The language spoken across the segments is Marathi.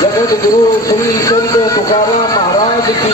जगत गुरु श्री संत तुकाराम महाराज की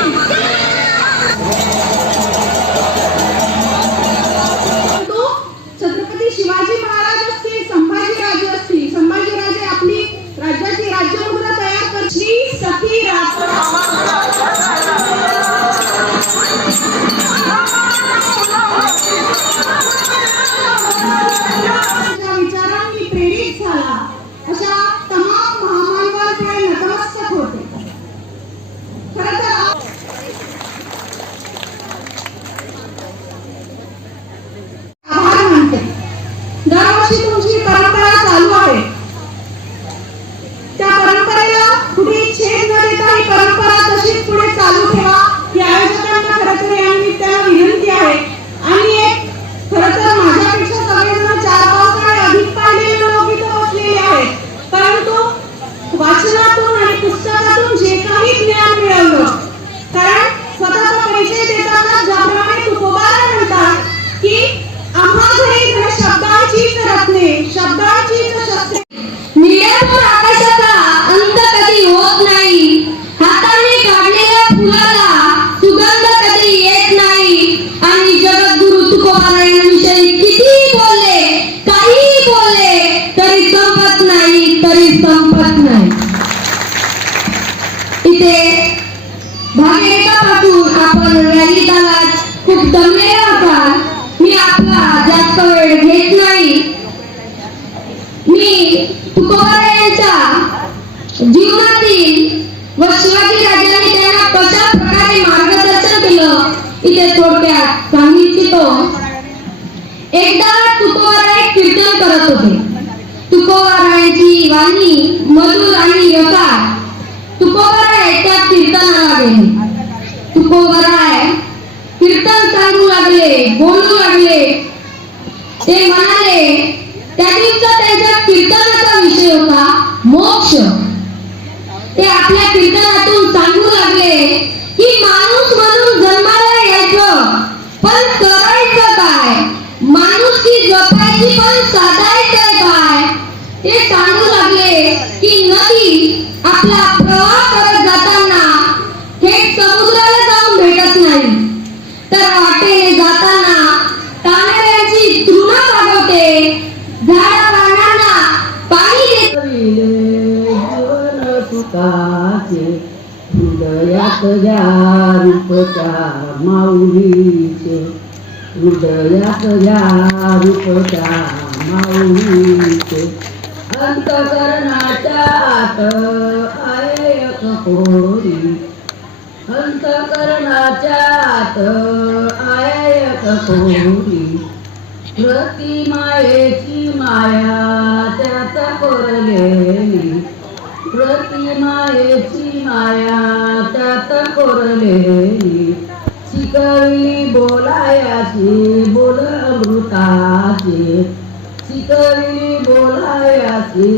भागीरथापासून आपण रॅली दलात खूप दमलेले असाल मी आपला जास्त वेळ घेत नाही. मी तुकोबारा यांच्या जीवनातील व शिवाजी राजांनी त्यांना कशा प्रकारे मार्गदर्शन केलं इथे थोडक्यात सांगू इच्छितो एकदा तुकोबाराय कीर्तन करत होते. तुकोबारायांची वाणी मधुर आणि यकार तुकोबाराय त्या कीर्तनाला गेले तुकोबाराय कीर्तन सांगू लागले बोलू लागले. ते म्हणाले त्या दिवसा त्यांच्या कीर्तनाचा विषय होता मोक्ष. ते आपल्या कीर्तनातून सांगू लागले की माणूस म्हणून जन्माला यायचं पण करायचं काय? माणूस की जपायची पण साधायचं काय? ते सांगू लागले की नदी आपला प्रवाह काचे हृदयात या रूपच्या माऊलीचे हृदयात या रूपच्या माऊलीचे अंतकरणाच्या आत आयक कोरी अंतकरणाच्या आत आयक कोरी प्रतिमायेची माया त्यात कोरलेली. प्रतिमायेची माया त्यात कोरलेली शिकवली बोलायाची बोल अमृताची शिकवली बोलायाची